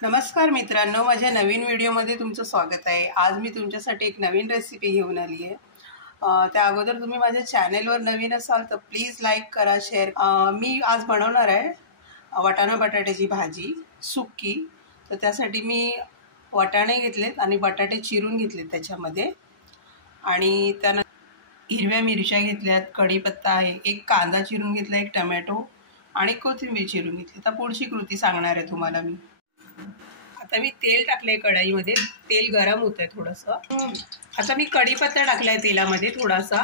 नमस्कार मित्रांनो, माझ्या नवीन व्हिडिओमध्ये तुमचं स्वागत आहे। आज मी तुमच्यासाठी एक नवीन रेसिपी घेऊन आली आहे। त्या अगोदर तुम्ही माझ्या चॅनलवर नवीन असाल तर प्लीज लाईक करा, शेअर। मी आज बनवणार आहे वाटाणा बटाट्याची भाजी सुक्की। तर त्यासाठी मी वाटाणे घेतलेत आणि बटाटे चिरून घेतलेत त्याच्यामध्ये, आणि त्यानंतर हिरव्या मिरच्या घेतल्यात, कढीपत्ता आहे, एक कांदा चिरून घेतला, एक टोमॅटो आणि कोथिंबीर चिरून घेतली। तर पुढची कृती सांगणार आहे तुम्हाला मी। आता मी तेल टाकलंय कढईमध्ये, तेल गरम होत आहे थोडंसं। आता मी कढीपत्ता टाकलाय तेलामध्ये थोडासा।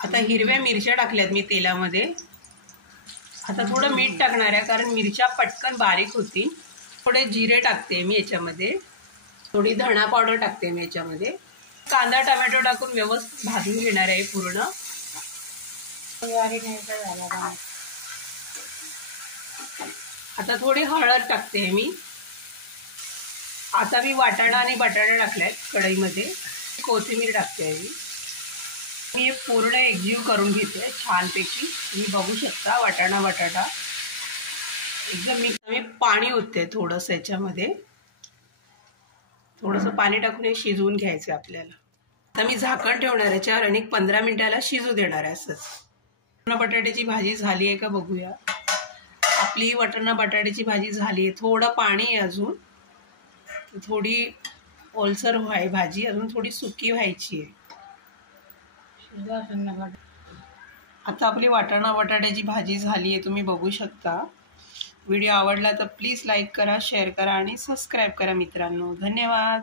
आता हिरव्या मिरच्या टाकल्यात मी तेलामध्ये। आता थोडं मीठ टाकणार आहे कारण मिरच्या पटकन बारीक होतील। थोडे जिरे टाकते मी याच्यामध्ये, थोडी धणा पावडर टाकते मी याच्यामध्ये। कांदा टोमॅटो टाकून व्यवस्थित भाजून घेणार आहे पूर्ण। आता थोडी हळद टाकते मी। आता मी वाटाणा आणि बटाटा टाकलाय कढईमध्ये, कोथिंबीर टाकते मी पूर्ण एकजीव करून घेते छानपैकी। तुम्ही बघू शकता वाटाणा बटाटा एकदम मी पाणी ओतते थोडंसं याच्यामध्ये, थोडंसं पाणी टाकून हे शिजवून घ्यायचं आपल्याला। आता मी झाकण ठेवणार याच्यावर आणि 15 मिनिटाला शिजू देणार आहे असंच। वाटाणा बटाट्याची भाजी झाली आहे का बघूया। आपली वाटाणा बटाट्याची भाजी झाली आहे, थोडं पाणी आहे अजून, थोडी ओलसर व्हाय भाजी, अजून थोडी सुकी व्हायची आहे। आता आपली वाटाणा बटाट्याची भाजी झाली आहे, तुम्ही बघू शकता। व्हिडिओ आवडला तर प्लीज लाईक करा, शेअर करा आणि सबस्क्राईब करा मित्रांनो। धन्यवाद।